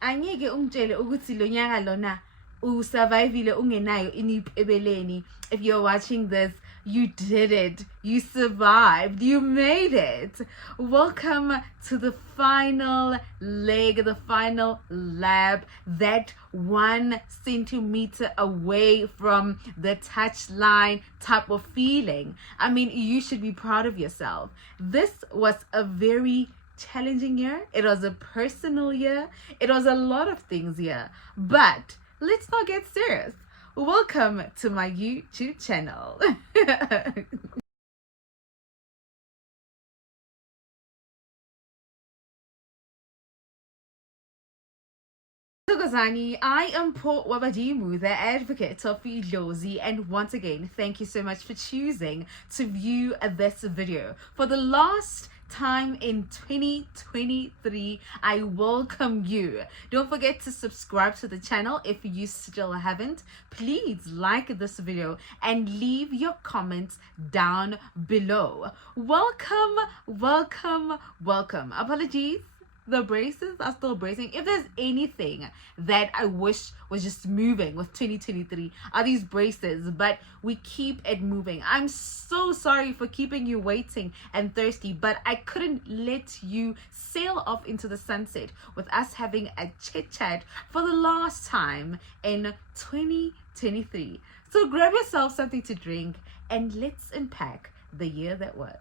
angeke ungitshele ukuthi lo nyaka lona usurvivile ungenayo inip ebeleni. If you're watching this, you did it. You survived. You made it. Welcome to the final leg, the final lap, that 1 centimeter away from the touchline type of feeling. I mean, you should be proud of yourself. This was a very challenging year. It was a personal year. It was a lot of things here. But let's not get serious. Welcome to my YouTube channel. I am Port Wabadimu, the advocate of Dlozi, and once again, thank you so much for choosing to view this video. For the last time in 2023, I welcome you. Don't forget to subscribe to the channel if you still haven't. Please like this video and leave your comments down below. Welcome, welcome, welcome. Apologies, the braces are still bracing. If there's anything that I wish was just moving with 2023, are these braces, but we keep it moving. I'm so sorry for keeping you waiting and thirsty, but I couldn't let you sail off into the sunset with us having a chit chat for the last time in 2023. So grab yourself something to drink and let's unpack the year that was.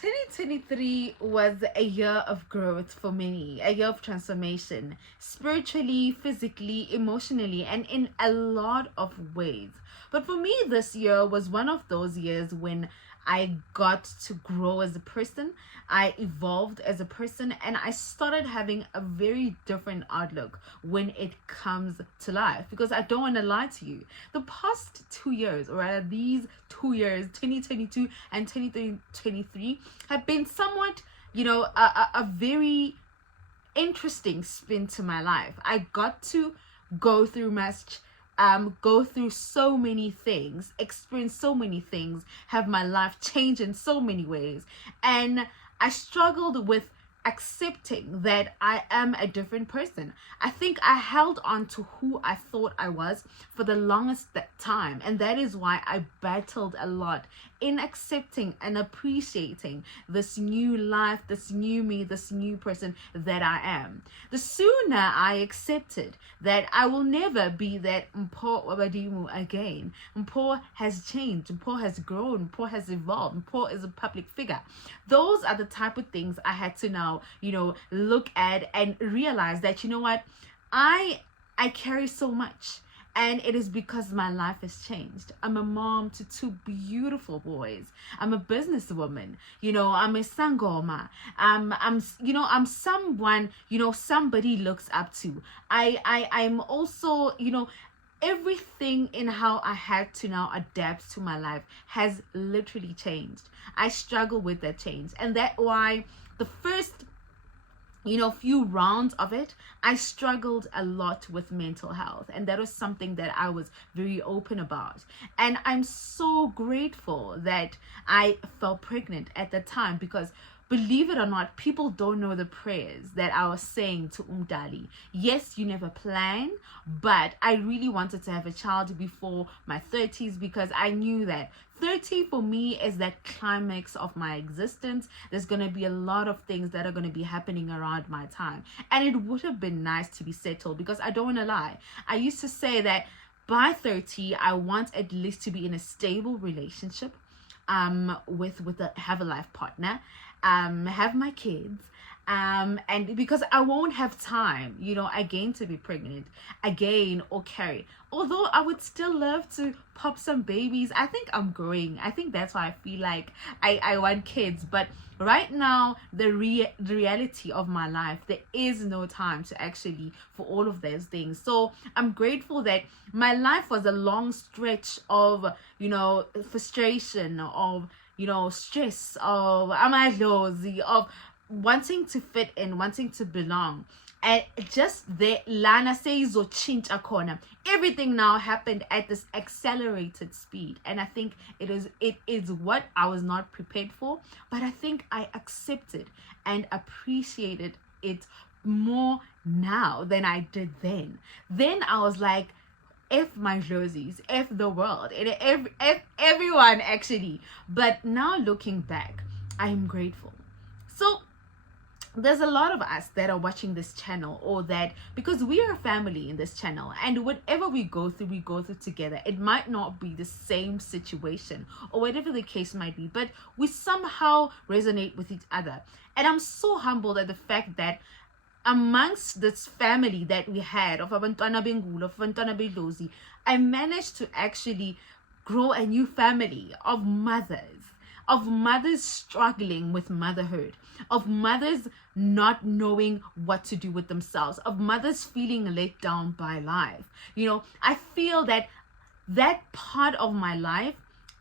2023 was a year of growth for many, a year of transformation, spiritually, physically, emotionally, and in a lot of ways. But for me, this year was one of those years when I got to grow as a person, I evolved as a person, and I started having a very different outlook when it comes to life. Because I don't want to lie to you, the past 2 years, or rather these 2 years, 2022 and 2023, have been somewhat, a very interesting spin to my life. I got to go through go through so many things, experience so many things, have my life change in so many ways. And I struggled with accepting that I am a different person. I think I held on to who I thought I was for the longest time, and that is why I battled a lot in accepting and appreciating this new life, this new me, this new person that I am. The sooner I accepted that I will never be that Mpho Wabadimu again. Mpho has changed, Mpho has grown, Mpho has evolved, Mpho is a public figure. Those are the type of things I had to now, look at and realize that, I carry so much. And it is because my life has changed. I'm a mom to 2 beautiful boys. I'm a businesswoman. I'm a sangoma. I'm someone, somebody looks up to. I'm also, everything in how I had to now adapt to my life has literally changed. I struggle with that change. And that's why the first few rounds of it, I struggled a lot with mental health, and that was something that I was very open about. And I'm so grateful that I fell pregnant at the time, because believe it or not, people don't know the prayers that I was saying to Umdali. Yes, you never plan, but I really wanted to have a child before my 30s, because I knew that 30 for me is that climax of my existence. There's going to be a lot of things that are going to be happening around my time. And it would have been nice to be settled, because I don't want to lie. I used to say that by 30, I want at least to be in a stable relationship, have a life partner, have my kids, and because I won't have time, again, to be pregnant again or carry. Although I would still love to pop some babies. I think I'm growing. I think that's why I feel like I want kids. But right now, the reality of my life, there is no time to actually for all of those things. So I'm grateful that my life was a long stretch of, frustration, of, stress, of Dlozi, of wanting to fit in, wanting to belong. And just the lana says change a corner. Everything now happened at this accelerated speed, and I think it is what I was not prepared for, but I think I accepted and appreciated it more now than I did then. Then I was like, F my Dlozis, F the world, and F everyone actually. But now looking back, I am grateful. So there's a lot of us that are watching this channel, or that, because we are a family in this channel, and whatever we go through together. It might not be the same situation or whatever the case might be, but we somehow resonate with each other. And I'm so humbled at the fact that amongst this family that we had of abantwana bengulo, of abantwana beDlozi, I managed to actually grow a new family of mothers struggling with motherhood, of mothers not knowing what to do with themselves, of mothers feeling let down by life. I feel that part of my life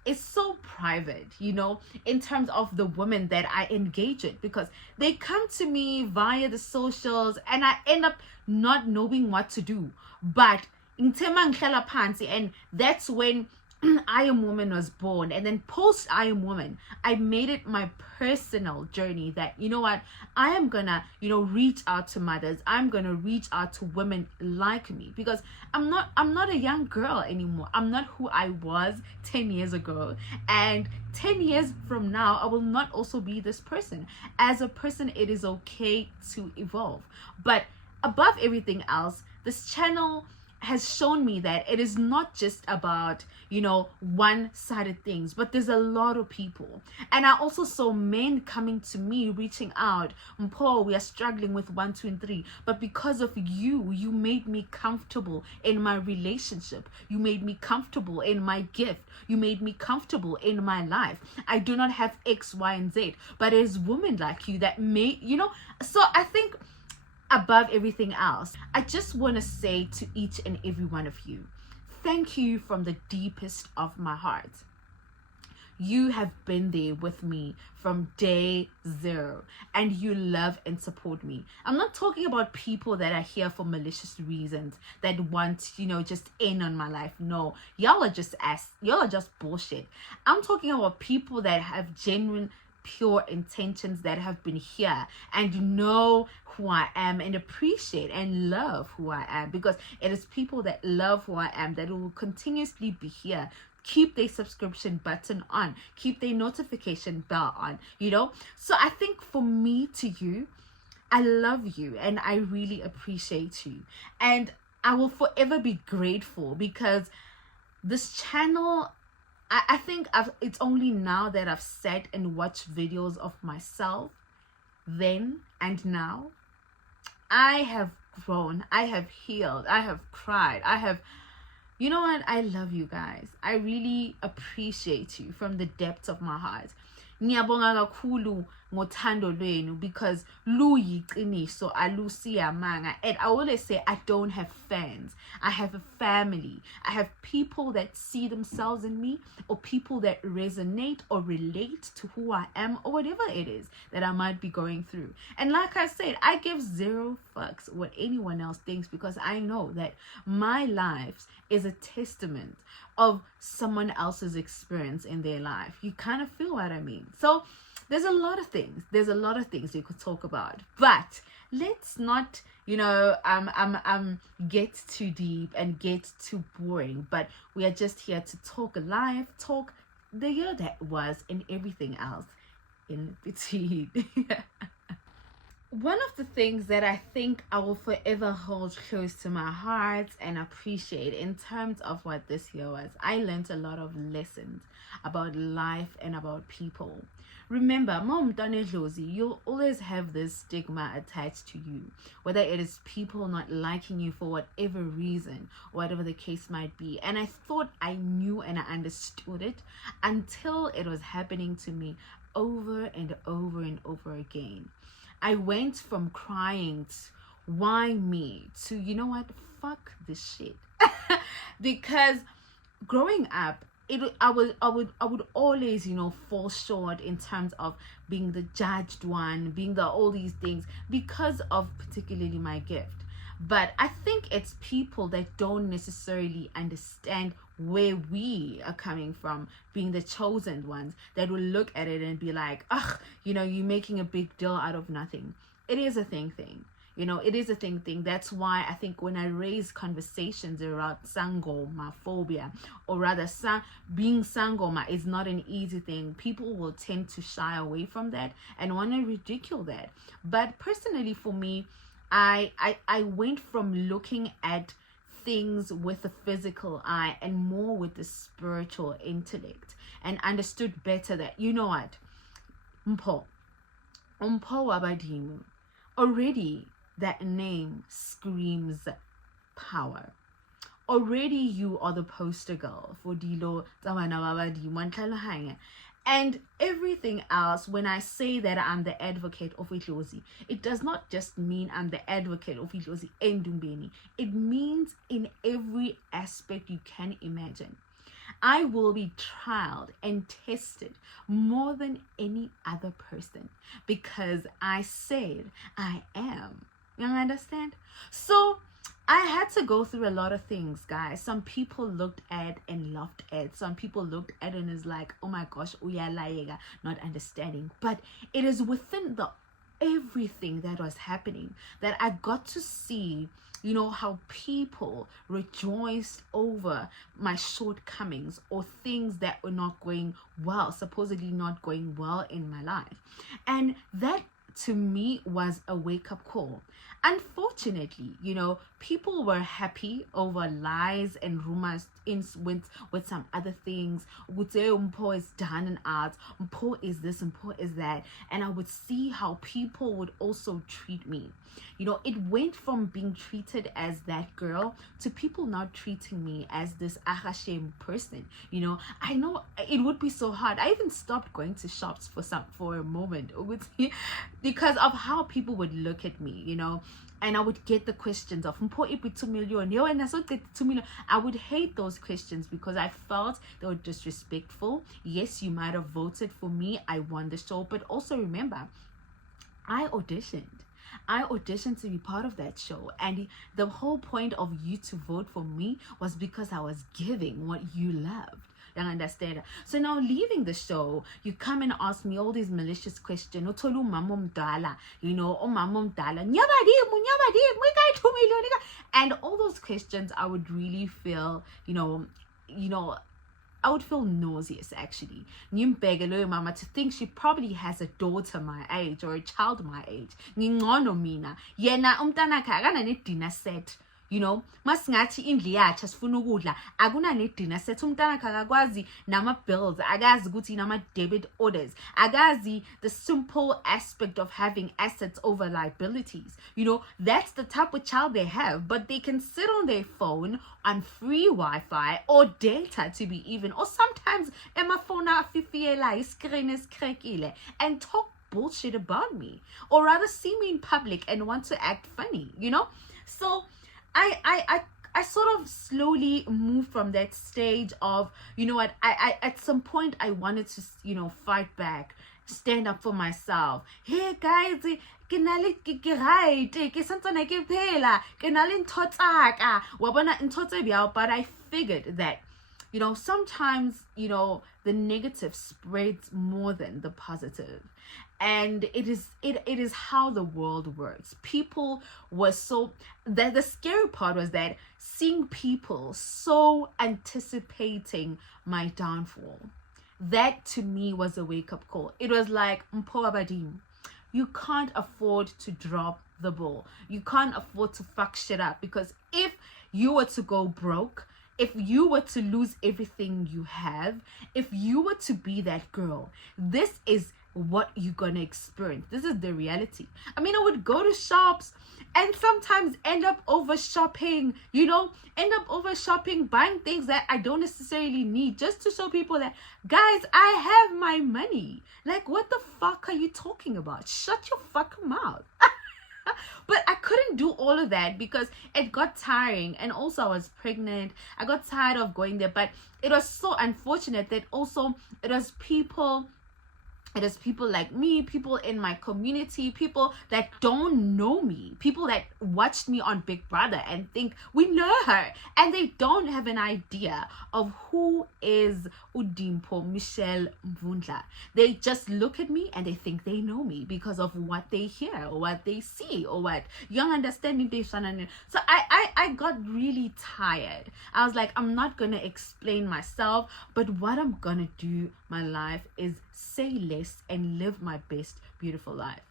is so private, in terms of the women that I engage with, because they come to me via the socials and I end up not knowing what to do. But in and that's when I Am Woman was born. And then post I Am Woman, I made it my personal journey that, I am gonna, reach out to mothers. I'm gonna reach out to women like me, because I'm not a young girl anymore. I'm not who I was 10 years ago. And 10 years from now, I will not also be this person. As a person, it is okay to evolve. But above everything else, this channel has shown me that it is not just about, one-sided things, but there's a lot of people. And I also saw men coming to me, reaching out, Paul, we are struggling with 1, 2, and 3, but because of you made me comfortable in my relationship. You made me comfortable in my gift. You made me comfortable in my life. I do not have X, Y, and Z, but it is women like you that made, so I think above everything else, I just want to say to each and every one of you, thank you from the deepest of my heart. You have been there with me from day 0, and you love and support me. I'm not talking about people that are here for malicious reasons, that want, just in on my life. No, y'all are just bullshit. I'm talking about people that have genuine, pure intentions, that have been here and know who I am and appreciate and love who I am, because it is people that love who I am that will continuously be here. Keep their subscription button on, keep their notification bell on, So I think for me to you, I love you and I really appreciate you, and I will forever be grateful, because this channel, I think it's only now that I've sat and watched videos of myself then and now. I have grown, I have healed, I have cried, you know what? I love you guys. I really appreciate you from the depths of my heart. Ngiyabonga kakhulu ngothando lwenu, because luyiqiniso alusiyamanga. And I always say I don't have fans. I have a family. I have people that see themselves in me, or people that resonate or relate to who I am, or whatever it is that I might be going through. And like I said, I give 0 fucks what anyone else thinks, because I know that my life is a testament of someone else's experience in their life. You kind of feel what I mean? So there's a lot of things we could talk about, but let's not get too deep and get too boring. But we are just here to talk life, talk the year that was, and everything else in between. One of the things that I think I will forever hold close to my heart and appreciate in terms of what this year was, I learned a lot of lessons about life and about people. Remember, Mom Dlozi, you'll always have this stigma attached to you, whether it is people not liking you for whatever reason, whatever the case might be. And I thought I knew and I understood it until it was happening to me over and over and over again. I went from crying, why me, to, fuck this shit. Because growing up, I would always, fall short in terms of being the judged one, being the all these things because of particularly my gift. But I think it's people that don't necessarily understand where we are coming from, being the chosen ones, that will look at it and be like, ugh, you're making a big deal out of nothing. It is a thing. It is a thing. That's why I think when I raise conversations around sangoma phobia, or rather being sangoma is not an easy thing, people will tend to shy away from that and want to ridicule that. But personally, for me, I went from looking at things with the physical eye and more with the spiritual intellect, and understood better that, you know what, Mpho Wabadimu, already that name screams power. Already you are the poster girl for Dilo Tawana Wabadimu. And everything else, when I say that I'm the advocate of Dlozi, it does not just mean I'm the advocate of Dlozi and Dumbeni. It means in every aspect you can imagine. I will be trialed and tested more than any other person because I said I am. You understand? So I had to go through a lot of things, guys. Some people looked at and laughed at. Some people looked at and is like, oh my gosh, uyalayega, not understanding. But it is within everything that was happening that I got to see, how people rejoiced over my shortcomings or things that were not going well, supposedly not going well in my life. And that, to me, was a wake-up call. Unfortunately, people were happy over lies and rumors with some other things. Would say Mpho is done in art, Mpho is this, Mpho is that. And I would see how people would also treat me. It went from being treated as that girl to people not treating me as this ahashem person. I know it would be so hard. I even stopped going to shops for a moment because of how people would look at me, and I would get the questions of Mpho ipi 2 million, yo, and I saw 2 million. I would hate those questions because I felt they were disrespectful. Yes, you might have voted for me, I won the show, but also remember, I auditioned to be part of that show, and the whole point of you to vote for me was because I was giving what you loved. You understand? So now, leaving the show, you come and ask me all these malicious questions. Otolu mamom dala, oh mamom dala, nyabadi, we got 2 million, and all those questions. I would really feel, I would feel nauseous, actually. Nyimbegelo mama, to think she probably has a daughter my age or a child my age. Ngingono mina yena umntana akana ne dinner set. Masingathi indli yacha sifuna ukudla akuna ne dinner set. Umntana akakwazi nama bills, akazi ukuthi nama debit orders, akazi the simple aspect of having assets over liabilities. That's the type of child they have, but they can sit on their phone on free Wi-Fi or data, to be even, or sometimes emafona afifiela screen is krekile, and talk bullshit about me, or rather see me in public and want to act funny. So I sort of slowly moved from that stage of, I at some point I wanted to, fight back, stand up for myself. Hey guys, but I figured that, sometimes, the negative spreads more than the positive. And it is how the world works. People were so, the scary part was that seeing people so anticipating my downfall, that to me was a wake-up call. It was like, Mpho Wabadimu, you can't afford to drop the ball. You can't afford to fuck shit up, because if you were to go broke, if you were to lose everything you have, if you were to be that girl, this is what you're gonna experience. This is the reality. I mean, I would go to shops and sometimes end up over shopping, buying things that I don't necessarily need, just to show people that, guys, I have my money. Like, what the fuck are you talking about? Shut your fucking mouth. But I couldn't do all of that because it got tiring, and also I was pregnant. I got tired of going there, but it was so unfortunate that also it is people like me, people in my community, people that don't know me, people that watched me on Big Brother and think we know her, and they don't have an idea of who is Udimpo Michelle Mvundla. They just look at me and they think they know me because of what they hear or what they see or what young understanding they've done. So I got really tired. I was like, I'm not gonna explain myself, but what I'm gonna do my life is say less and live my best beautiful life.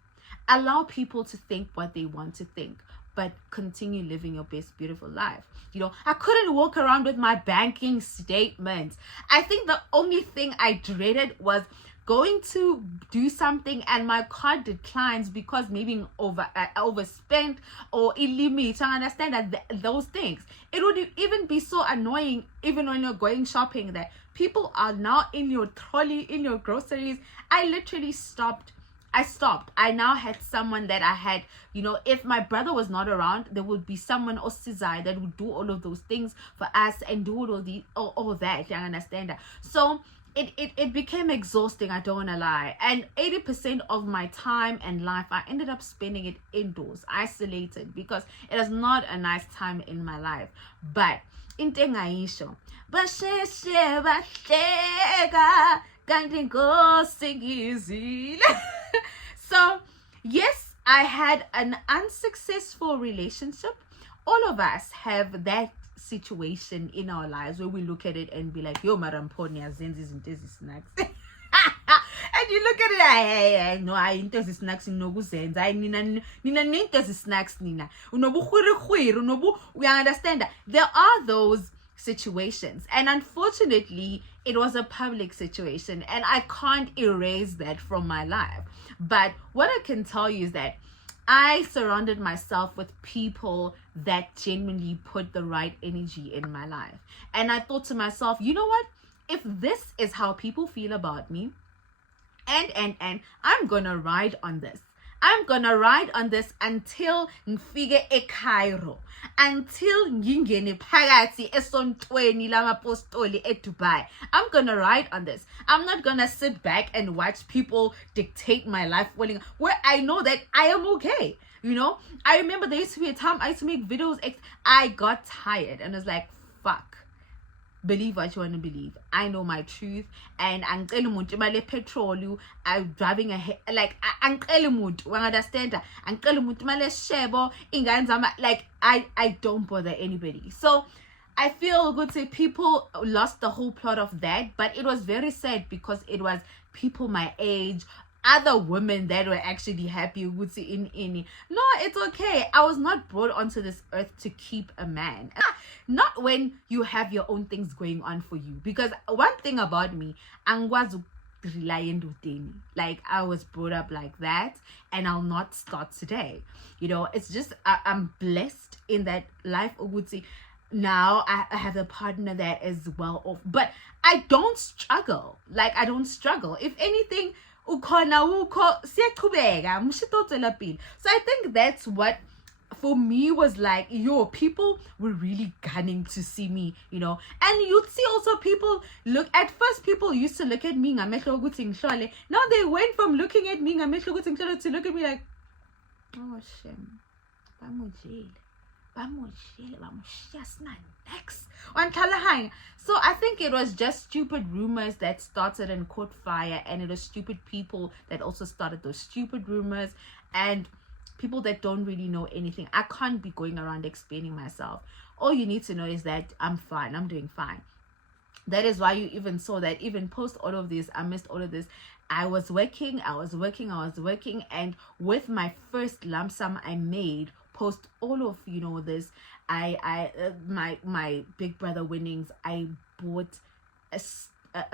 Allow people to think what they want to think, but continue living your best beautiful life. I couldn't walk around with my banking statements. I think the only thing I dreaded was going to do something and my card declines because maybe overspent or limit. I understand that those things. It would even be so annoying, even when you're going shopping, that people are now in your trolley, in your groceries. I literally stopped. I now had someone that I had, if my brother was not around, there would be someone or Cesar that would do all of those things for us and do all that. I understand that. So it became exhausting, I don't want to lie. And 80% of my time and life, I ended up spending it indoors, isolated, because it is not a nice time in my life. But into ngayisho basheshe bahleka kanti inkosi ngizile. So yes, I had an unsuccessful relationship. All of us have that situation in our lives where we look at it and be like, yo, madam Ponya zenzi izinto snacks. And you look at it, hey, no, I into snacks inokuzenza. I nina nento snacks nina. We understand that there are those situations, and unfortunately it was a public situation and I can't erase that from my life. But what I can tell you is that I surrounded myself with people that genuinely put the right energy in my life. And I thought to myself, you know what? If this is how people feel about me, and I'm gonna ride on this. I'm gonna ride on this until ngifike eCairo, until ngingene phakathi esontweni lamapostoli eDubai. I'm gonna ride on this. I'm not gonna sit back and watch people dictate my life where I know that I am okay. I remember there used to be a time I used to make videos. I got tired and was like, fuck. Believe what you want to believe. I know my truth, and I'm petrol. I'm driving ahead. Like I'm understand that. Like I don't bother anybody. So I feel good to people lost the whole plot of that, but it was very sad because it was people my age, other women that were actually happy would see in no, it's okay. I was not brought onto this earth to keep a man. Not when you have your own things going on for you. Because one thing about me, angwazi rely. Like I was brought up like that, and I'll not start today. It's just I'm blessed in that life. Now I have a partner that is well off, but I don't struggle. Like I don't struggle. If anything, so I think that's what for me was like, people were really gunning to see me, and you'd see also people people used to look at me, now they went from looking at me to look at me like, oh shame, next. So I think it was just stupid rumors that started and caught fire, and it was stupid people that also started those stupid rumors, and people that don't really know anything. I can't be going around explaining myself. All you need to know is that I'm fine. I'm doing fine. That is why you even saw that even post all of this, I missed all of this. I was working, and with my first lump sum I made, post all of this, my Big Brother winnings, I bought a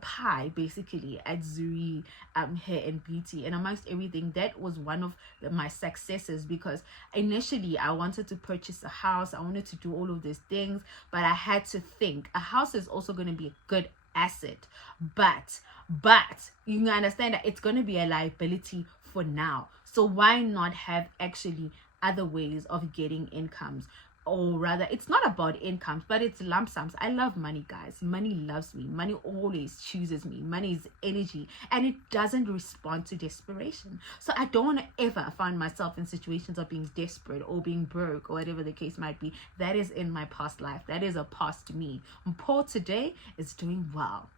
pie basically at Zuri Hair and Beauty, and amongst everything, that was one of my successes, because initially I wanted to purchase a house, I wanted to do all of these things, but I had to think a house is also going to be a good asset, but you understand that it's going to be a liability for now. So why not have actually other ways of getting incomes? Or rather, it's not about incomes, but it's lump sums. I love money, guys. Money loves me. Money always chooses me. Money is energy, and it doesn't respond to desperation. So I don't want to ever find myself in situations of being desperate or being broke or whatever the case might be. That is in my past life. That is a past me. Poor today is doing well.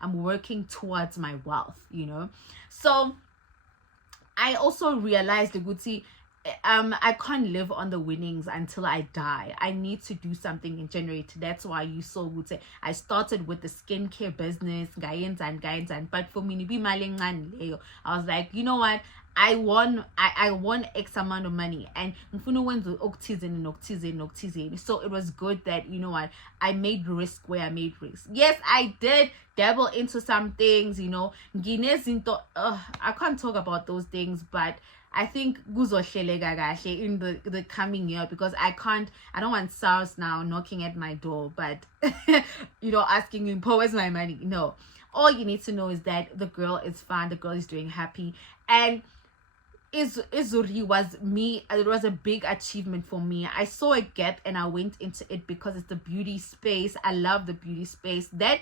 I'm working towards my wealth. So I also realized, Guti, I can't live on the winnings until I die. I need to do something and generate. That's why you saw, would say, I started with the skincare business, and but for me, I was like, you know what? I won X amount of money, and so it was good that, you know what, I made risk where I made risk. Yes, I did dabble into some things, I can't talk about those things, but I think in the coming year, because I don't want SARS now knocking at my door, but asking me, where's my money? No, all you need to know is that the girl is fine, the girl is doing happy, and Izuri was me. It was a big achievement for me. I saw a gap and I went into it because it's the beauty space. I love the beauty space. That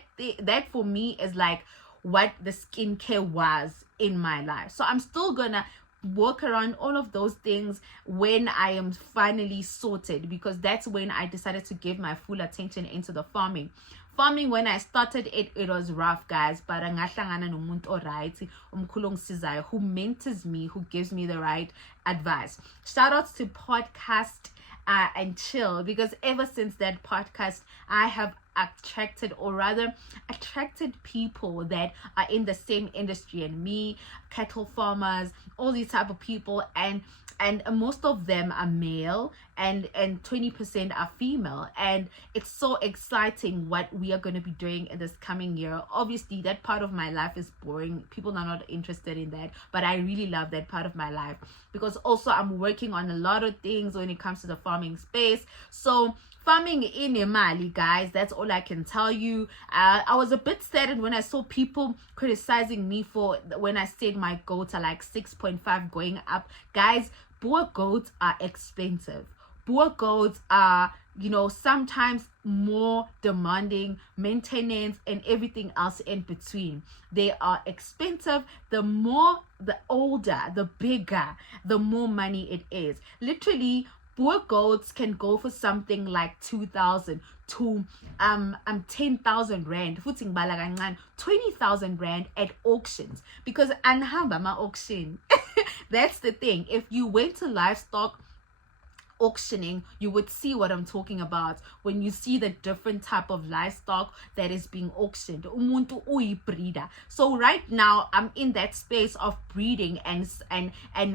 for me is like what the skincare was in my life. So I'm still gonna work around all of those things when I am finally sorted, because that's when I decided to give my full attention into the farming. When I started it was rough, guys, but ngahlangana nomuntu oright omkhulu ongisizayo who mentors me, who gives me the right advice. Shout outs to podcast and chill, because ever since that podcast I have attracted people that are in the same industry and me, cattle farmers, all these type of people, and most of them are male and 20% are female, and it's so exciting what we are going to be doing in this coming year. Obviously that part of my life is boring, people are not interested in that, but I really love that part of my life, because also I'm working on a lot of things when it comes to the farming space. So farming in Imali, guys, that's all I can tell you. I was a bit saddened when I saw people criticizing me for when I said my goats are like 6.5 going up. Guys, Boer goats are expensive. Boer goats are, sometimes more demanding, maintenance and everything else in between. They are expensive. The older, the bigger, the more money it is. Literally, Boer goats can go for something like 2,000 to 10,000 rand, 20,000 rand at auctions, because anhamba ma auction. That's the thing. If you went to livestock auctioning, you would see what I'm talking about when you see the different type of livestock that is being auctioned. Umuntu uyibreeder. So right now I'm in that space of breeding and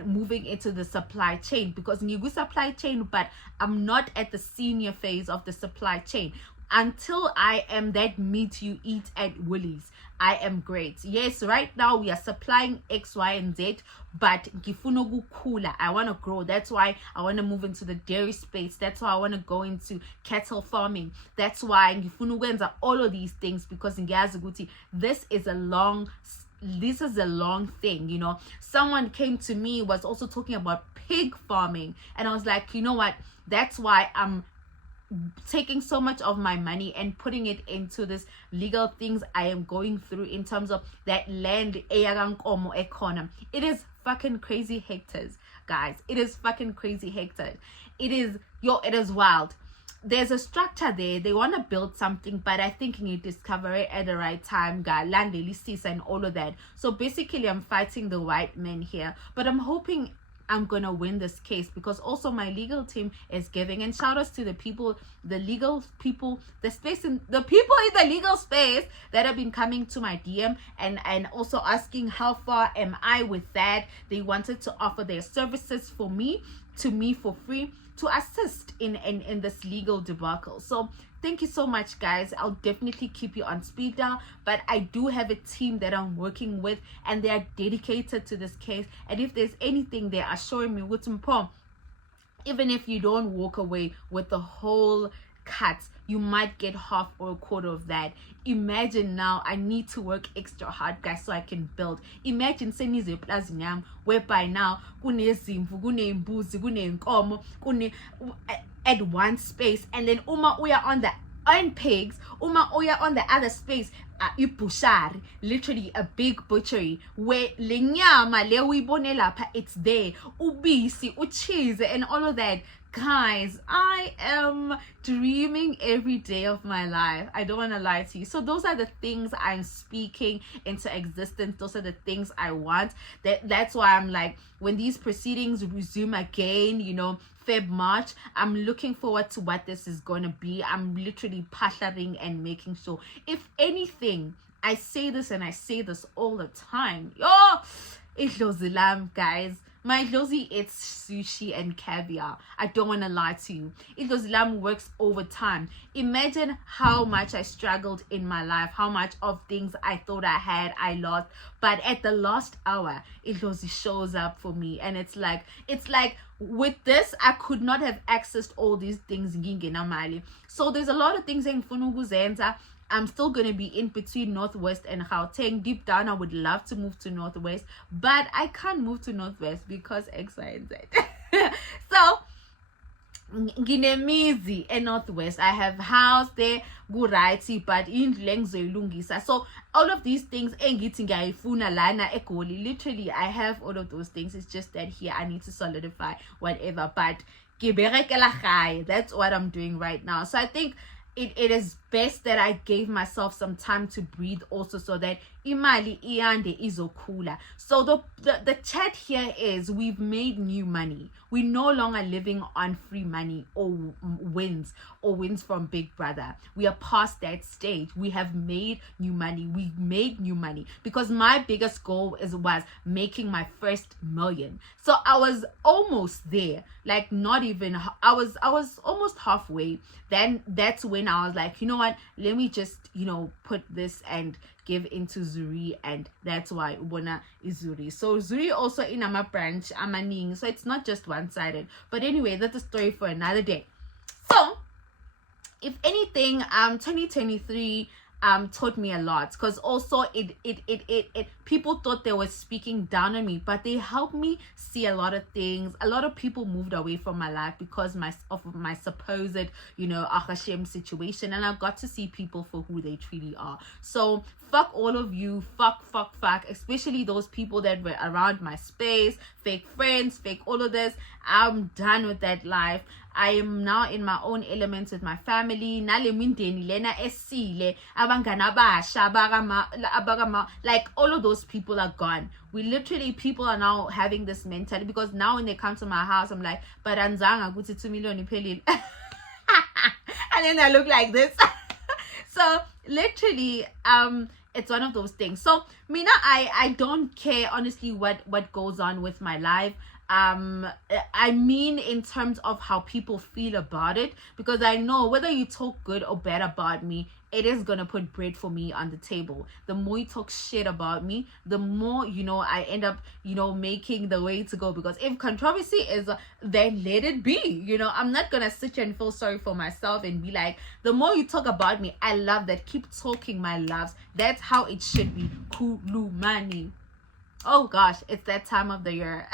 moving into the supply chain, because ngiku supply chain, but I'm not at the senior phase of the supply chain. Until I am that meat you eat at Woolies, I am great. Yes, right now we are supplying X, Y, and Z, but ngifuna ukukhula. I want to grow. That's why I want to move into the dairy space. That's why I want to go into cattle farming. That's why ngifuna ukwenza all of these things, because ngiyazi ukuthi this is a long thing. Someone came to me, was also talking about pig farming, and I was like, you know what, that's why I'm taking so much of my money and putting it into this legal things I am going through in terms of that land. It is fucking crazy hectares, guys. It is fucking crazy hectares. It is wild. There's a structure there. They want to build something, but I think you discover it at the right time, land and all of that. So basically I'm fighting the white men here, but I'm hoping I'm gonna win this case, because also my legal team is giving. And shout outs to the people, the legal people, the people in the legal space that have been coming to my DM and also asking how far am I with that. They wanted to offer their services to me for free, to assist in this legal debacle. So thank you so much, guys. I'll definitely keep you on speed dial, but I do have a team that I'm working with, and they are dedicated to this case. And if there's anything they are showing me with some, even if you don't walk away with the whole cuts, you might get half or a quarter of that. Imagine now I need to work extra hard, guys, so I can build. Imagine senize eplazini yami whereby now kunezimvu, kunembuzi, kunenkomo, at one space, and then uma uya on the pigs, uma uya on the other space, ibushari, literally a big butchery where lenyama le uyibone lapha, it's there, ubisi, cheese, and all of that. Guys, I am dreaming every day of my life. I don't want to lie to you. So those are the things I'm speaking into existence. Those are the things I want. That's why I'm like, when these proceedings resume again, you know, March, I'm looking forward to what this is going to be. I'm literally passioning and making sure. If anything, I say this and I say this all the time. Yo, Dlozi lamb, guys. My Dlozi eats sushi and caviar. I don't want to lie to you. Dlozi lamb works overtime. Imagine how much I struggled in my life, how much of things I thought I had, I lost. But at the last hour, Dlozi shows up for me. And it's like with this, I could not have accessed all these things. So there's a lot of things in Funuguzenza. I'm still going to be in between Northwest and Gauteng. Deep down, I would love to move to Northwest, but I can't move to Northwest because X, Y, and Z. So, nginemizi in Northwest. I have house there, guraiti, but indlengzoilungisa. So all of these things, engithinga lana egoli. Literally, I have all of those things. It's just that here I need to solidify whatever. But that's what I'm doing right now. So I think it is best that I gave myself some time to breathe also, so that imali iyande izokhula. So the chat here is, we've made new money. We're no longer living on free money or wins from Big Brother. We are past that stage. We have made new money. We made new money because my biggest goal was making my first million. So I was almost there, like not even, I was almost halfway. Then that's when I was like, you know what, let me just, you know, put this and give into Zuri, and that's why Ubona is Zuri. So Zuri also in Ama branch, Amaning, so it's not just one-sided. But anyway, that's a story for another day. So if anything, 2023 taught me a lot, because also it people thought they were speaking down on me, but they helped me see a lot of things. A lot of people moved away from my life because of my supposed, you know, Achashem situation, and I got to see people for who they truly are. So fuck all of you, fuck, especially those people that were around my space, fake friends, fake all of this. I'm done with that life. I am now in my own elements with my family. Like all of those people are gone. People are now having this mentality, because now when they come to my house, I'm like, but anzanga kuti 2 million pelil. And then I look like this. So literally, it's one of those things. So Mina, I don't care honestly what goes on with my life. I mean in terms of how people feel about it, because I know whether you talk good or bad about me, it is gonna put bread for me on the table. The more you talk shit about me, the more, you know, I end up, you know, making the way to go. Because if controversy is then let it be. You know, I'm not gonna sit here and feel sorry for myself and be like, the more you talk about me, I love that. Keep talking, my loves. That's how it should be. Kulumani. Oh gosh, it's that time of the year.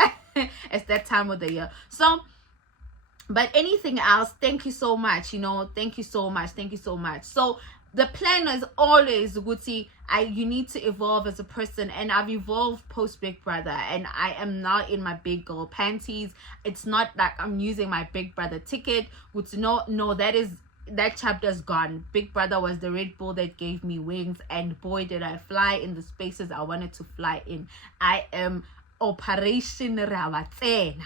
It's that time of the year. So, but anything else, thank you so much. You know, thank you so much. So the plan is always, Guti, you need to evolve as a person, and I've evolved post Big Brother, and I am now in my big girl panties. It's not that I'm using my Big Brother ticket. Guti, no, that chapter's gone. Big Brother was the Red Bull that gave me wings, and boy did I fly in the spaces I wanted to fly in. I am Operation Rawatsena.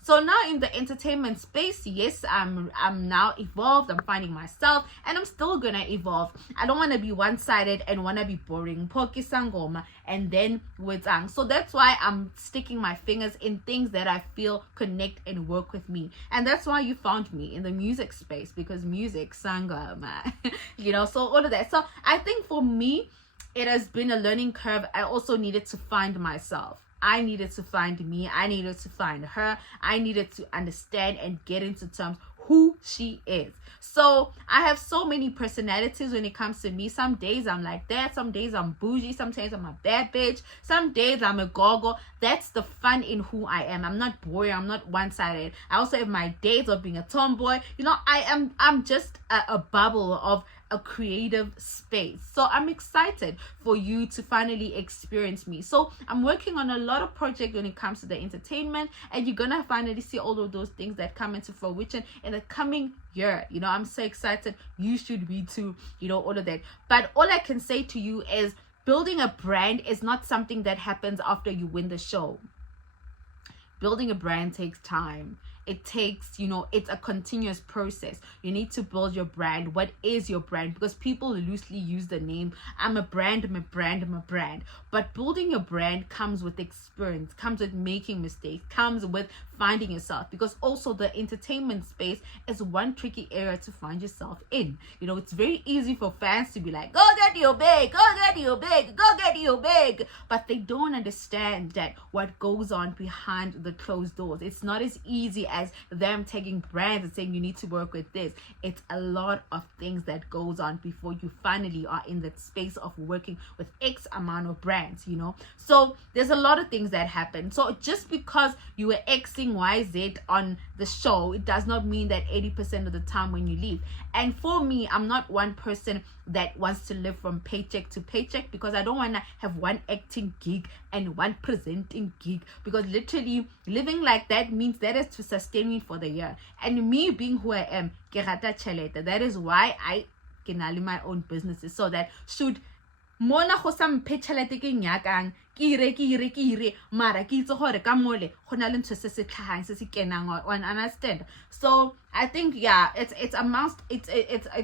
So now in the entertainment space, yes, I'm now evolved. I'm finding myself, and I'm still gonna evolve. I don't want to be one-sided and want to be boring Pokisangoma and then Wetang. So that's why I'm sticking my fingers in things that I feel connect and work with me, and that's why you found me in the music space, because music sangoma. You know, so all of that. So I think for me, it has been a learning curve. I also needed to find myself. I needed to find me. I needed to find her. I needed to understand and get into terms who she is. So I have so many personalities when it comes to me. Some days I'm like that, some days I'm bougie, sometimes I'm a bad bitch, some days I'm a gogo. That's the fun in who I am. I'm not boring, I'm not one-sided. I also have my days of being a tomboy. I'm just a bubble of a creative space. So I'm excited for you to finally experience me. So I'm working on a lot of projects when it comes to the entertainment, and you're gonna finally see all of those things that come into fruition in the coming year. I'm so excited. You should be too, all of that. But all I can say to you is building a brand is not something that happens after you win the show. Building a brand takes time. It takes, it's a continuous process. You need to build your brand. What is your brand? Because people loosely use the name, I'm a brand, I'm a brand, I'm a brand. But building your brand comes with experience, comes with making mistakes, comes with finding yourself. Because also the entertainment space is one tricky area to find yourself in. It's very easy for fans to be like, go get you big, go get you big, go get you big. But they don't understand that what goes on behind the closed doors. It's not as easy as them taking brands and saying you need to work with this. It's a lot of things that goes on before you finally are in that space of working with X amount of brands, So there's a lot of things that happen. So just because you were Xing YZ on the show, it does not mean that 80% of the time when you leave. And for me, I'm not one person that wants to live from paycheck to paycheck, because I don't want to have one acting gig and one presenting gig, because literally living like that means that is to sustain me for the year. And me being who I am, that is why I can my own businesses, so that should mona go sa mphe tšhelete ke nyakang ke ire mara ke itse gore ka mole go na le ntho se se tlhagang se se kenang, on understand. So I think it's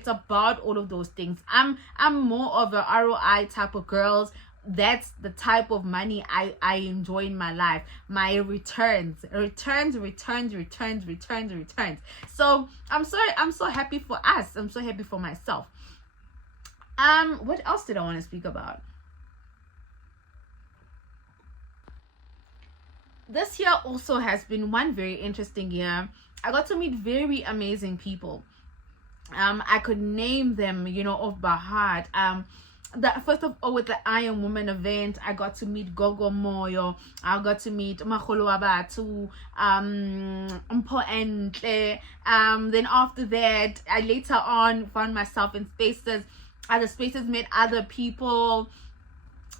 about all of those things. I'm more of a ROI type of girls. That's the type of money I enjoy in my life. My returns. So I'm so happy for us. I'm so happy for myself. What else did I want to speak about? This year also has been one very interesting year. I got to meet very amazing people. I could name them, off by heart. First of all, with the I Am Woman event, I got to meet Gogo Moyo. I got to meet Makgolo Wabatu, Mpo Entle. Then after that, I later on found myself in other spaces, met other people.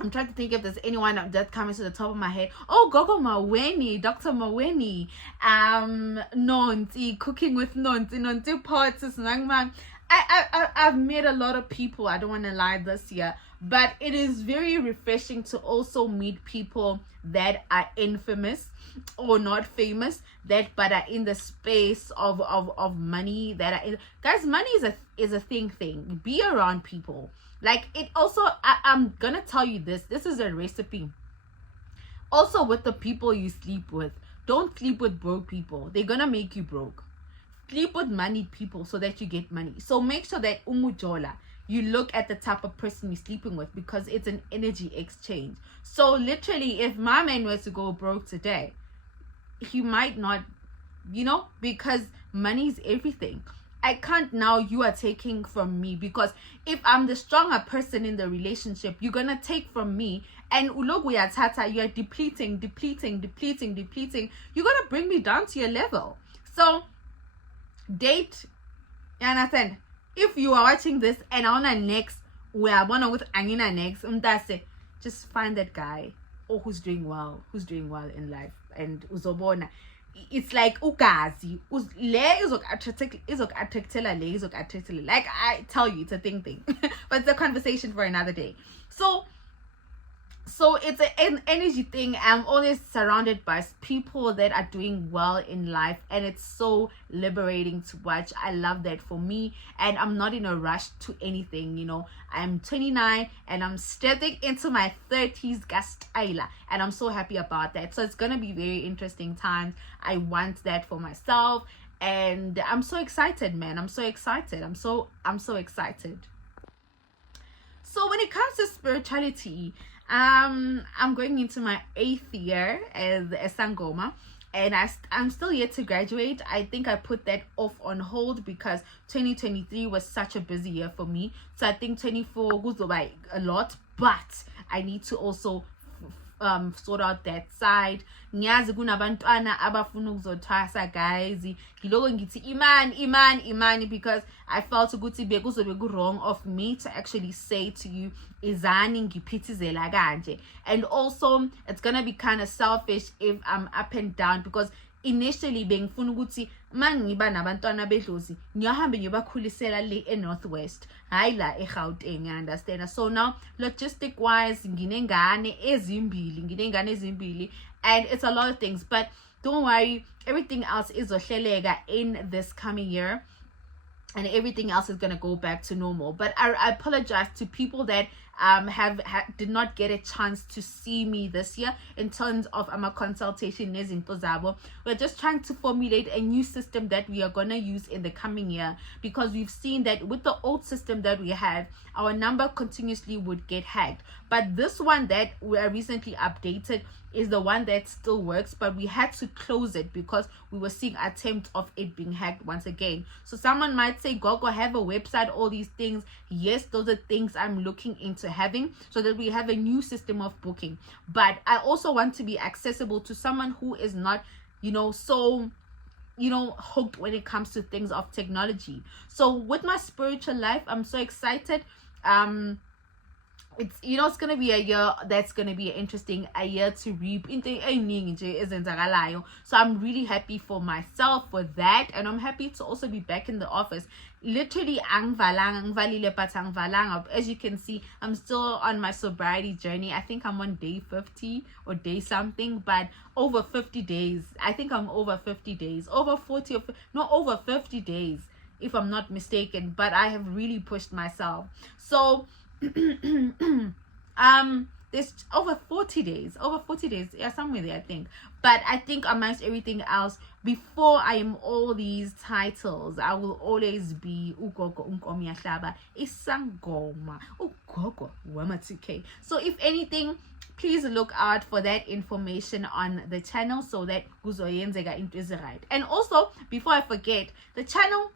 I'm trying to think if there's anyone that comes to the top of my head. Oh, Gogo Maweni, Dr. Maweni, Nonti, cooking with Nonti Pots, Nangman. I've met a lot of people, I don't want to lie, this year, but it is very refreshing to also meet people that are infamous or not famous, but are in the space of money, guys, money is a thing. Be around people. Like, it also, I'm gonna tell you this is a recipe. Also, with the people you sleep with, don't sleep with broke people. They're gonna make you broke. Sleep with money people so that you get money. So make sure that umujola, you look at the type of person you're sleeping with, because it's an energy exchange. So literally, if my man was to go broke today, he might not, because money is everything. I can't now, you are taking from me, because if I'm the stronger person in the relationship, you're gonna take from me, and ulogu tata, you are depleting. You're gonna bring me down to your level. So date, you understand? If you are watching this and I wanna next, we are one with Angina next, just find that guy who's doing well in life, and uzobona. It's like ugazi like I tell you, it's a thing but it's a conversation for another day. So it's an energy thing. I'm always surrounded by people that are doing well in life, and it's so liberating to watch. I love that for me, and I'm not in a rush to anything. I'm 29 and I'm stepping into my 30s gastaila, and I'm so happy about that. So it's gonna be very interesting times. I want that for myself, and I'm so excited, man. I'm so excited. I'm so excited. So when it comes to spirituality, I'm going into my 8th year as a Sangoma. and I'm still yet to graduate. I think I put that off on hold because 2023 was such a busy year for me. So I think 24 goes by a lot, but I need to also sort out that side. Ngiyazi kunabantwana abafuna ukuzothwasa guys, ngiloko ngithi imani because I felt ukuthi bekuzobe wrong of me to actually say to you izani ngiphithizela kanje. And also it's gonna be kind of selfish if I'm up and down, because initially bengifuna ukuthi mangiba nabantwana bedlozi ngiyahambe ngiyobakhulisela le eNorthwest, hayi la eGauteng, you understand? So now logistic wise nginengane ezimbili and it's a lot of things, but don't worry, everything else is ohleleka in this coming year and everything else is going to go back to normal. But I apologize to people that did not get a chance to see me this year in terms of my consultation. We're just trying to formulate a new system that we are going to use in the coming year, because we've seen that with the old system that we had, our number continuously would get hacked. But this one that we are recently updated is the one that still works, but we had to close it because we were seeing attempts of it being hacked once again. So someone might say, Gogo, have a website, all these things. Yes, those are things I'm looking into having so that we have a new system of booking. But I also want to be accessible to someone who is not, so hooked when it comes to things of technology. So with my spiritual life, I'm so excited. It's it's gonna be a year that's gonna be interesting, a year to reap. So I'm really happy for myself for that, and I'm happy to also be back in the office. Literally, as you can see, I'm still on my sobriety journey. I think I'm on day 50 or day something, but over 50 days. I think I'm over 50 days, over 40 or no, over 50 days if I'm not mistaken. But I have really pushed myself. So there's over 40 days, yeah, somewhere there I think. But I think amongst everything else, before I am all these titles, I will always be ugogo unkomi yahlaba isangoma ugogo wama 2K. So if anything, please look out for that information on the channel so that kuzoyenzeka into is right. And also, before I forget, the channel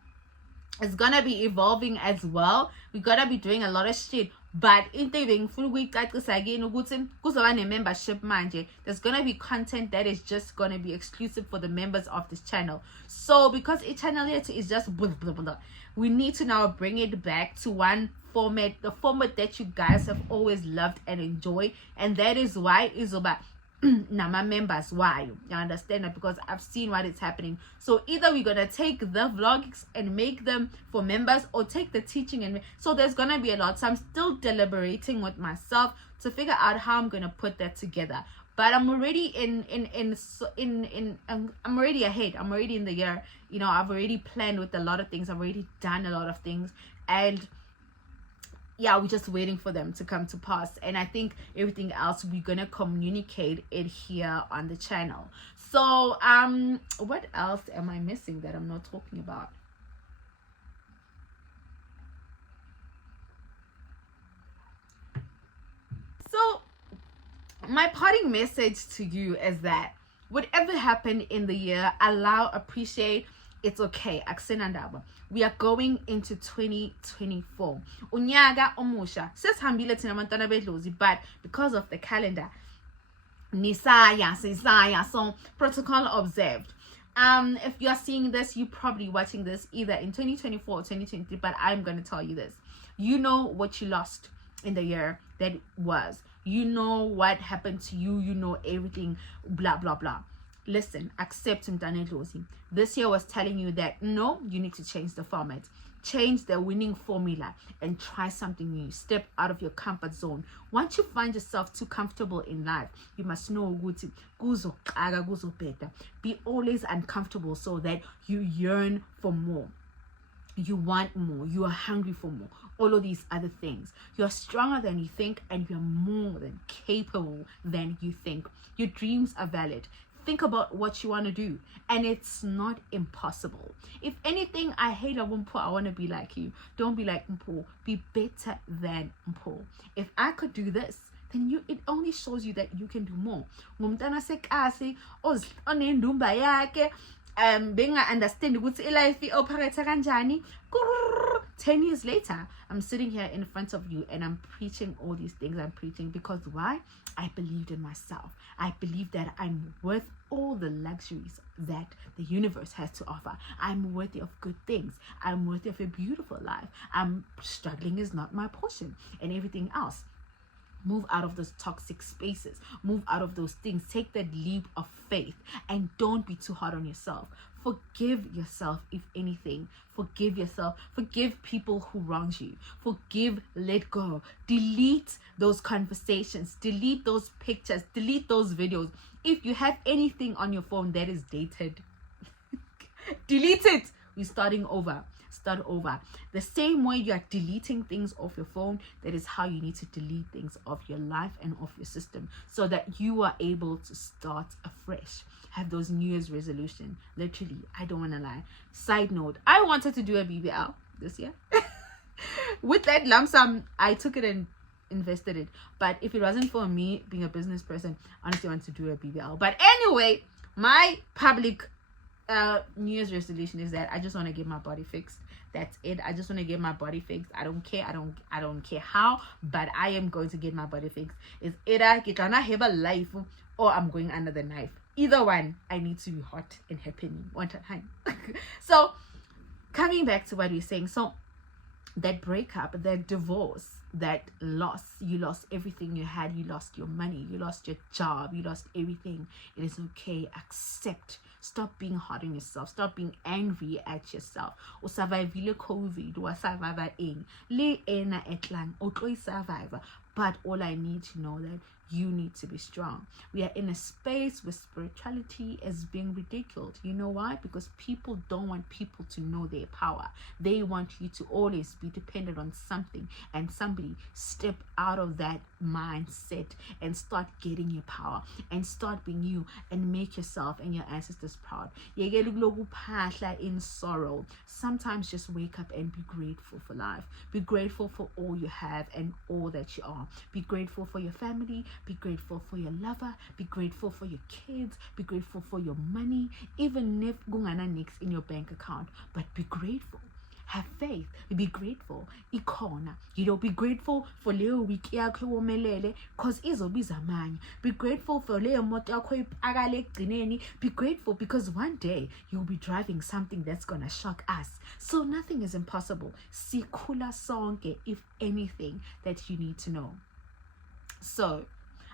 is gonna be evolving as well. We're gonna be doing a lot of shit, but again, membership manje, there's gonna be content that is just gonna be exclusive for the members of this channel. So because each channel is just blah, blah, blah, we need to now bring it back to one format, the format that you guys have always loved and enjoyed, and that is why it's about my members. Why? You understand that? Because I've seen what is happening. So either we're gonna take the vlogs and make them for members, or take the teaching and so there's gonna be a lot. So I'm still deliberating with myself to figure out how I'm gonna put that together. But I'm already I'm already ahead. I'm already in the year. I've already planned with a lot of things. I've already done a lot of things, and yeah, we're just waiting for them to come to pass. And I think everything else, we're gonna communicate it here on the channel. So what else am I missing that I'm not talking about? So my parting message to you is that whatever happened in the year, allow, appreciate. It's okay. We are going into 2024. Unyaga omusha. Sesihambile thina abantwana bedlozi, but because of the calendar, nisaya, so protocol observed. If you're seeing this, you're probably watching this either in 2024 or 2023, but I'm going to tell you this. You know what you lost in the year that was. You know what happened to you. You know everything, blah, blah, blah. Listen, accept Dlozi. This year was telling you that no, you need to change the format, change the winning formula, and try something new. Step out of your comfort zone. Once you find yourself too comfortable in life, you must know be always uncomfortable so that you yearn for more. You want more. You are hungry for more. All of these other things. You are stronger than you think, and you are more than capable than you think. Your dreams are valid. Think about what you want to do, and it's not impossible. If anything, I hate a Mpo. I want to be like you. Don't be like Mpo. Be better than Mpo. If I could do this, then it only shows you that you can do more. Ngumntana sekasi onendumba yakhe benga-understand ukuthi life i-operate kanjani. 10 years later, I'm sitting here in front of you and I'm preaching all these things. I'm preaching because why? I believed in myself. I believe that I'm worth all the luxuries that the universe has to offer. I'm worthy of good things. I'm worthy of a beautiful life. Struggling is not my portion, and everything else. Move out of those toxic spaces. Move out of those things. Take that leap of faith and don't be too hard on yourself. Forgive yourself if anything. Forgive yourself. Forgive people who wronged you. Forgive, let go. Delete those conversations. Delete those pictures. Delete those videos. If you have anything on your phone that is dated, delete it. We're starting over. Start over. The same way you are deleting things off your phone, that is how you need to delete things off your life and off your system, so that you are able to start afresh. Have those New Year's resolution. Literally, I don't want to lie. Side note, I wanted to do a BBL this year. With that lump sum, I took it and invested it. But if it wasn't for me being a business person, I honestly want to do a BBL. But anyway, my public New Year's resolution is that I just want to get my body fixed. That's it. I just want to get my body fixed. I don't care. I don't care how, but I am going to get my body fixed. It's either get on a have a life or I'm going under the knife. Either one, I need to be hot and happening one time. So coming back to what we're saying, so that breakup, that divorce, that loss, you lost everything you had, you lost your money, you lost your job, you lost everything. It is okay. Accept. Stop being hard on yourself. Stop being angry at yourself. O survive COVID, o survive eng. Le ena etlang, o tlo survive. But all I need to know that you need to be strong. We are in a space where spirituality is being ridiculed. You know why? Because people don't want people to know their power. They want you to always be dependent on something and somebody. Step out of that mindset and start getting your power and start being you and make yourself and your ancestors proud. In sorrow. Sometimes just wake up and be grateful for life. Be grateful for all you have and all that you are. Be grateful for your family. Be grateful for your lover. Be grateful for your kids. Be grateful for your money. Even if gungana nix in your bank account, but be grateful. Have faith. Be grateful. Ikona. Be grateful for leo week yakho womelele cause izobiza zamanye. Be grateful for leo moto yakho ipakale egcineni. Be grateful because one day you'll be driving something that's gonna shock us. So nothing is impossible. Sikhula sonke, if anything that you need to know. So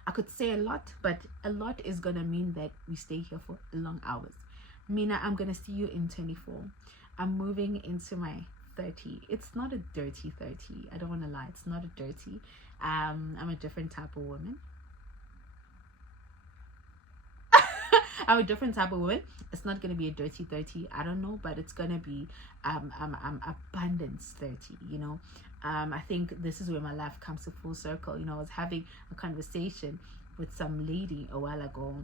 I could say a lot, but a lot is gonna mean that we stay here for long hours. Mina, I'm gonna see you in 24. I'm moving into my 30. It's not a dirty 30. I don't want to lie. It's not a dirty. I'm a different type of woman. I'm a different type of woman. It's not going to be a dirty 30. I don't know, but it's going to be abundance 30, you know. I think this is where my life comes to full circle. You know, I was having a conversation with some lady a while ago,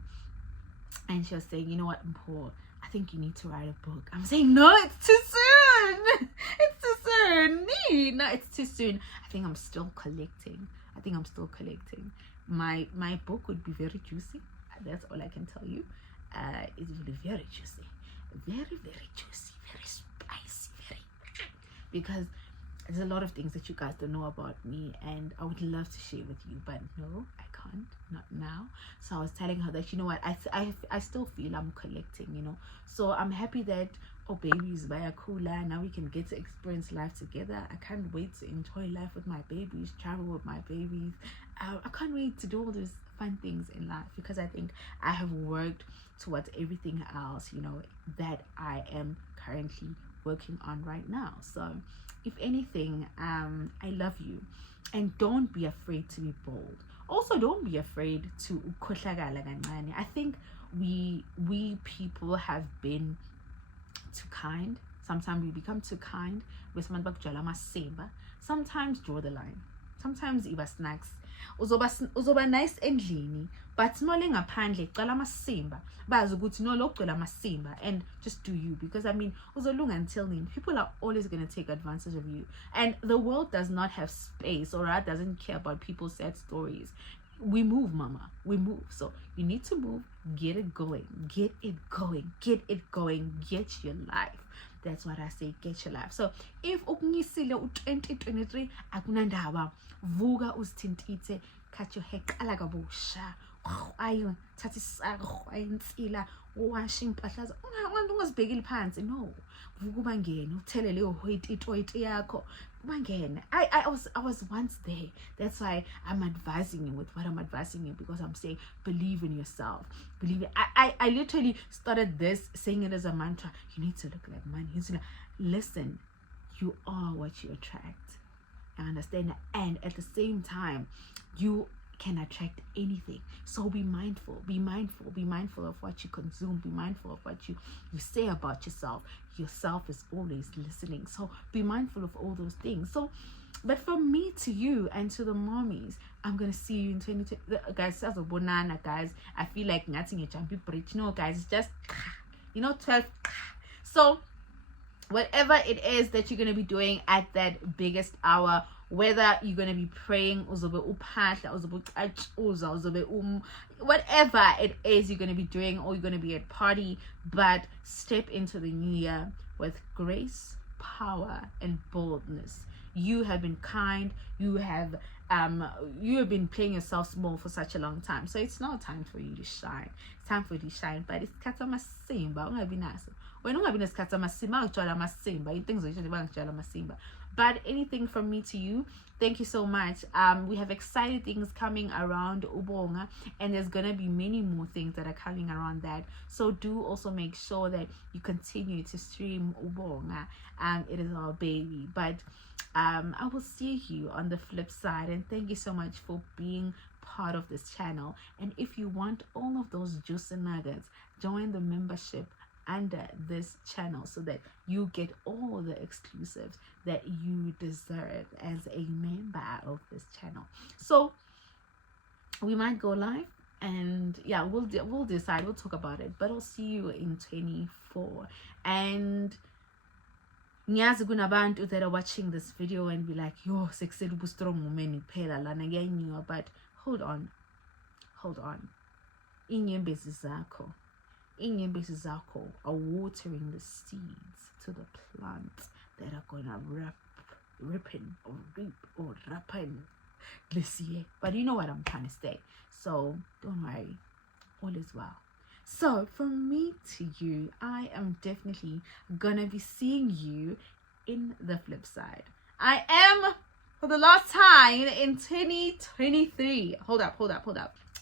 and she was saying, you know what, Mpo, I think you need to write a book. I'm saying, no, it's too soon. It's too soon. No, it's too soon. I think I'm still collecting. My book would be very juicy. That's all I can tell you. It will be very juicy. Very, very juicy. Very spicy. Because there's a lot of things that you guys don't know about me, and I would love to share with you, but no, I can't, not now. So I was telling her that, you know what, I still feel I'm collecting, you know. So I'm happy that, oh, babies, via cooler, now we can get to experience life together. I can't wait to enjoy life with my babies, travel with my babies. I can't wait to do all those fun things in life, because I think I have worked towards everything else, you know, that I am currently working on right now. So if anything, I love you, and don't be afraid to be bold. Also, don't be afraid to ukhohlakala kancane. I think we people have been too kind. Sometimes we become too kind. Sometimes draw the line. Sometimes iba snacks. Uzoba nice endlini, but small ngaphandle cala amasimba. Bazi ukuthi no lokucela amasimba, and just do you, because I mean uzolunga until then. People are always going to take advantage of you, and the world does not have space, or doesn't care about people's sad stories. we move, mama, we move. So you need to move, get it going, get it going, get it going, get your life. That's what I say, get your life. So if ukungisile u-2023 akunandaba, vuka uzithintithe, cut your hair, qala kabusha, ayo thatha isako ayinsila, wash impahla ungazibhekeli phansi. No, vuka ubangene uthele leyo hoyiti yakho, ubangene. I was once there. That's why I'm advising you with what I'm advising you, because I'm saying believe in yourself, believe it. I literally started this saying it as a mantra. You need to look like money. You need to listen, you are what you attract. I understand that. And at the same time, you can attract anything. So be mindful of what you consume, be mindful of what you say about yourself. Yourself is always listening, so be mindful of all those things. So but from me to you and to the mommies, I'm gonna see you in 2020. Guys, as a banana, guys, I feel like nothing a jumpy bridge. No, guys, it's just 12. So whatever it is that you're going to be doing at that biggest hour, whether you're going to be praying, whatever it is you're going to be doing, or you're going to be at party, but step into the new year with grace, power, and boldness. You have been kind. You have been playing yourself small for such a long time. So it's now time for you to shine. It's time for you to shine. But it's kata masimba. Ungabi naso. When ungabi nesikhathi amasimba, angitshwala amasimba. Things usually bangitshwala amasimba. But anything from me to you, thank you so much. We have exciting things coming around Ubonga, and there's gonna be many more things that are coming around that. So do also make sure that you continue to stream Ubonga. It is our baby. But I will see you on the flip side, and thank you so much for being part of this channel. And if you want all of those juice and nuggets, join the membership under this channel so that you get all the exclusives that you deserve as a member of this channel. So we might go live, and yeah, we'll decide, we'll talk about it, but I'll see you in 24. And ngiyazi kunabantu that are watching this video and be like, yo, sekusele ubustrong umeni kuphela lana kuyanyiwa. But hold on, inyembezi zakho are watering the seeds to the plants that are gonna ripen or reap or ripen this year. But you know what I'm trying to say, so don't worry, all is well. So from me to you, I am definitely gonna be seeing you in the flip side. I am, for the last time in 2023, hold up,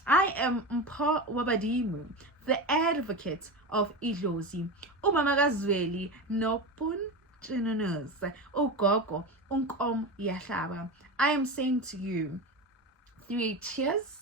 I am Mpho Wabadimu, the advocate of Dlozi, umama kaZweli nopuntshinonose, ugogo unkom yahlaba. I am saying to you, 3 cheers.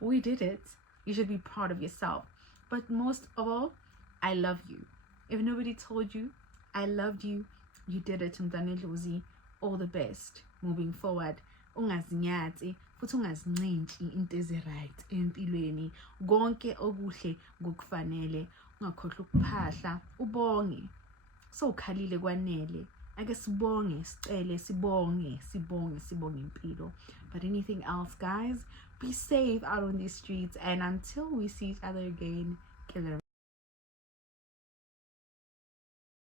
We did it. You should be proud of yourself. But most of all, I love you. If nobody told you I loved you, you did it. Dlozi. All the best moving forward. Ungazinyathi futhi ungazincinti into eziright empilweni. Konke okuhle ngokufanele. Ungakhohlwa ukuphahla, ubonge. So ukhalile kwanele. Ake sibonge, sicele sibonge impilo. But anything else, guys, be safe out on these streets, and until we see each other again, killer.